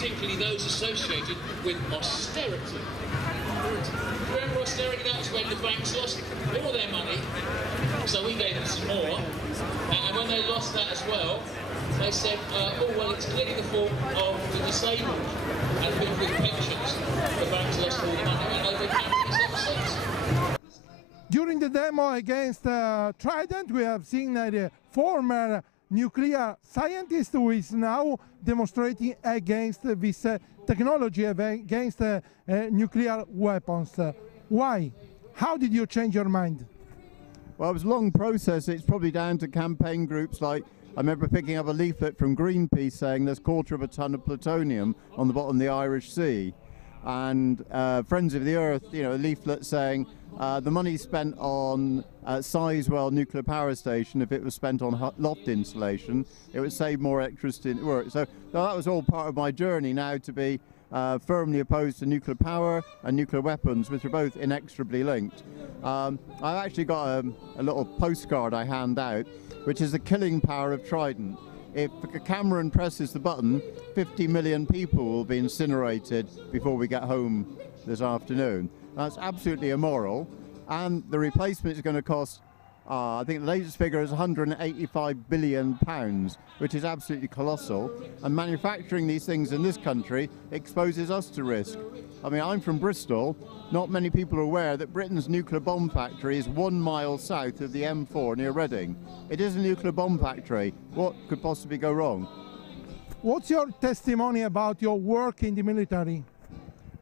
particularly those associated with austerity. Remember austerity? That was when the banks lost all their money, so we gave them some more. And when they lost that as well, they said, oh well, it's clearly the fault of the disabled and people with pensions. The banks lost all the money, and they've been having this ever since. During the demo against Trident, we have seen the former nuclear scientist who is now demonstrating against this technology, against nuclear weapons. Why? How did you change your mind? Well, it was a long process. It's probably down to campaign groups like, I remember picking up a leaflet from Greenpeace saying there's 1/4 of a ton of plutonium on the bottom of the Irish Sea. And Friends of the Earth, you know, a leaflet saying the money spent on Sizewell nuclear power station, if it was spent on loft insulation, it would save more electricity at work. So that was all part of my journey now to be firmly opposed to nuclear power and nuclear weapons, which are both inexorably linked. I've actually got a little postcard I hand out, which is the killing power of Trident. If Cameron presses the button, 50 million people will be incinerated before we get home this afternoon. That's absolutely immoral, and the replacement is going to cost, I think the latest figure is £185 billion, which is absolutely colossal, and manufacturing these things in this country exposes us to risk. I mean, I'm from Bristol. Not many people are aware that Britain's nuclear bomb factory is 1 mile south of the M4 near Reading. It is a nuclear bomb factory. What could possibly go wrong? What's your testimony about your work in the military?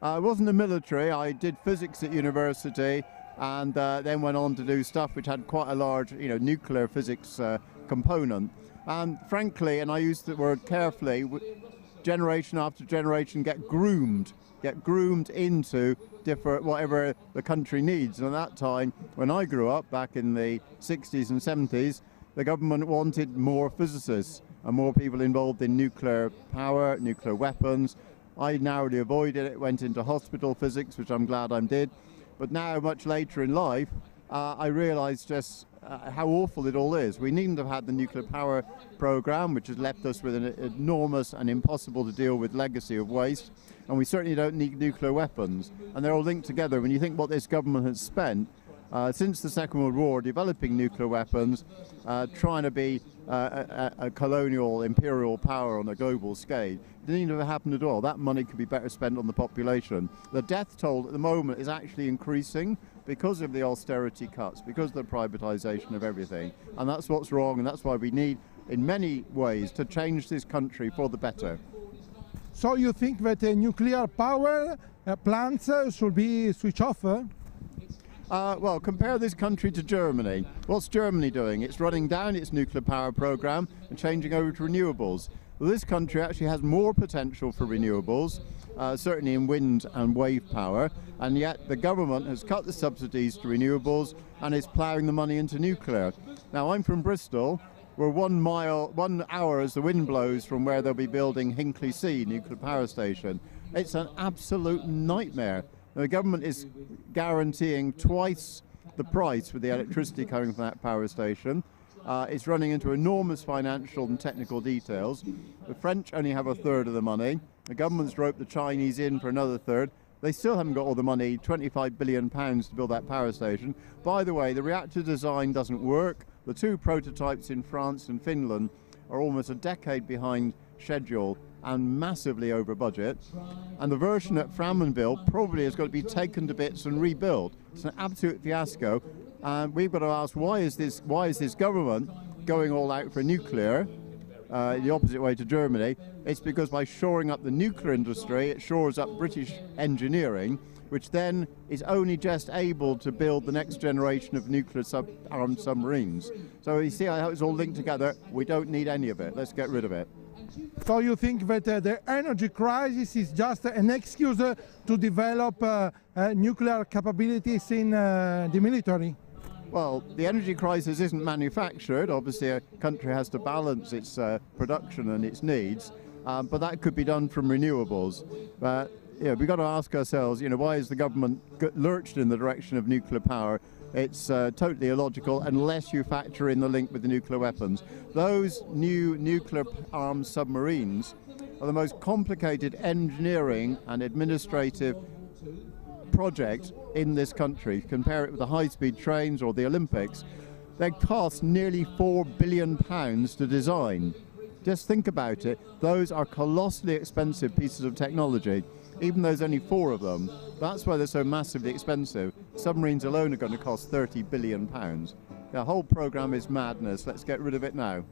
I wasn't in the military. I did physics at university and then went on to do stuff which had quite a large, nuclear physics component. And frankly, and I use the word carefully, generation after generation get groomed into whatever the country needs. And at that time, when I grew up back in the 60s and 70s, the government wanted more physicists and more people involved in nuclear power, nuclear weapons. I narrowly avoided it, went into hospital physics, which I'm glad I did. But now, much later in life, I realised just how awful it all is. We needn't have had the nuclear power programme, which has left us with an enormous and impossible to deal with legacy of waste. And we certainly don't need nuclear weapons. And they're all linked together. When you think what this government has spent since the Second World War developing nuclear weapons, trying to be a colonial imperial power on a global scale, it didn't even happen at all. That money could be better spent on the population. The death toll at the moment is actually increasing because of the austerity cuts, because of the privatisation of everything. And that's what's wrong, and that's why we need, in many ways, to change this country for the better. So you think that nuclear power plants should be switched off? Well, compare this country to Germany. What's Germany doing? It's running down its nuclear power programme and changing over to renewables. Well, this country actually has more potential for renewables, certainly in wind and wave power, and yet the government has cut the subsidies to renewables and is ploughing the money into nuclear. Now, I'm from Bristol. We're 1 hour as the wind blows from where they'll be building Hinkley C nuclear power station. It's an absolute nightmare. The government is guaranteeing twice the price for the electricity coming from that power station. It's running into enormous financial and technical details. The French only have 1/3 of the money. The government's roped the Chinese in for another 1/3. They still haven't got all the money, £25 billion to build that power station. By the way, the reactor design doesn't work. The 2 prototypes in France and Finland are almost a decade behind schedule and massively over budget. And the version at Flamanville probably has got to be taken to bits and rebuilt. It's an absolute fiasco. And we've got to ask, why is this government going all out for nuclear, the opposite way to Germany? It's because by shoring up the nuclear industry, it shores up British engineering, which then is only just able to build the next generation of nuclear armed submarines. So you see how it's all linked together. We don't need any of it. Let's get rid of it. So you think that the energy crisis is just an excuse to develop nuclear capabilities in the military? Well, the energy crisis isn't manufactured. Obviously, a country has to balance its production and its needs, but that could be done from renewables. But we've got to ask ourselves, why is the government lurched in the direction of nuclear power? It's totally illogical unless you factor in the link with the nuclear weapons. Those new nuclear-armed submarines are the most complicated engineering and administrative project in this country. Compare it with the high-speed trains or the Olympics. They cost nearly £4 billion to design. Just think about it. Those are colossally expensive pieces of technology, even though there's only 4 of them. That's why they're so massively expensive. Submarines alone are going to cost £30 billion. The whole programme is madness. Let's get rid of it now.